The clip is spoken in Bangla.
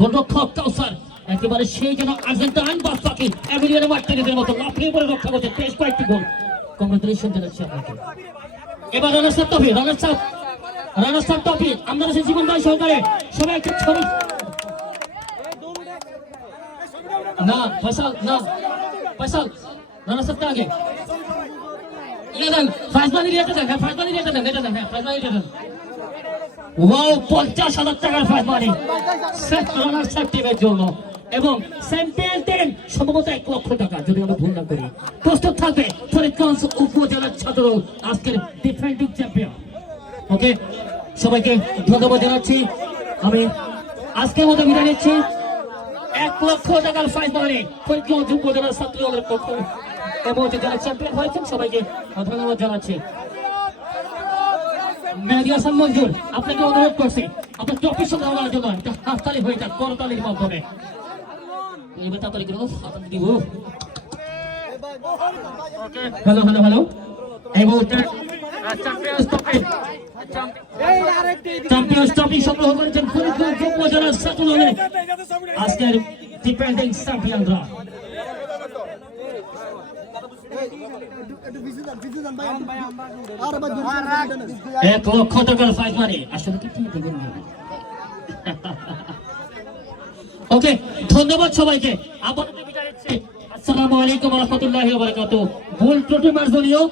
গোলরক্ষক কাউসার একেবারে সেই যেন আর্জেন্টাইন বাদবাকি এমিলিয়ানো মার্টিনেজের মতো লাফিয়ে পড়ে রক্ষা করছে বেশ কয়েকটি গোল। কংগ্রেচুলেশন জানাচ্ছি আপনাকে। এবার রানার সাপ টপি রানার সাপ রানার সাপ টপি আমরা দেশের জীবন দায় সহকারে সবাই একটা ছবি না, ফয়সাল না, ফয়সাল রানার সাপটা আগে। ইয়ে দেন দেন হ্যাঁ রেটে দেন রেটে দেন হ্যাঁ রেটে দেন পঞ্চাশ হাজার টাকার ফাজবানি সেট রানার টিমের জন্য। এবং স্যাম্পেল দেন সম্ভবত এক লক্ষ টাকা, যদি আমরা ভুল না করি। প্রস্তুত থাকবে ফরিদগঞ্জ উপজেলার ছাত্র, আজকের ডিফেন্ডিং চ্যাম্পিয়ন ওকে সবাইকে ধন্যবাদ জানাচ্ছি। আমি আজকের মতো বিদায় নিচ্ছি। এক লক্ষ টাকার ফাইন মানে ফরিদগঞ্জ উপজেলার ছাত্র দলের এবং যারা চ্যাম্পিয়ন হয়েছেন, সবাইকে ধন্যবাদ জানাচ্ছি। মেহেদি হাসান মঞ্জুর, আপনাকে অনুরোধ করছি, আপনার টপিক সঙ্গে হওয়ার জন্য একটা হাততালি হয়ে যাক, করতালির মাধ্যমে। এবার তাড়াতাড়ি করে হাতালি দিব হ্যালো হ্যালো হ্যালো এই মুহূর্তে আজকের ডিপেন্ডিং চ্যাম্পিয়নরা এক লক্ষ টাকার ফাইজ মারি। আসলে ওকে, ধন্যবাদ সবাইকে। আপনাদের। আসসালামু আলাইকুম রহমতুল্লাহ ভুল ত্রুটি মার্জনীয়।